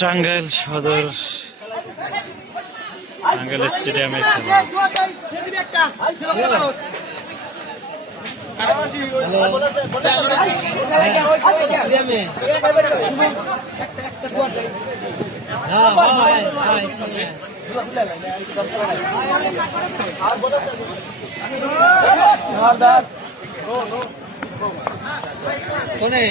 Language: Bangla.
টাঙ্গাইল সদর টাঙ্গাইল স্টেডিয়ামে খেলা। স্টেডিয়ামে হ্যাঁ হ্যাঁ হ্যাঁ কোনে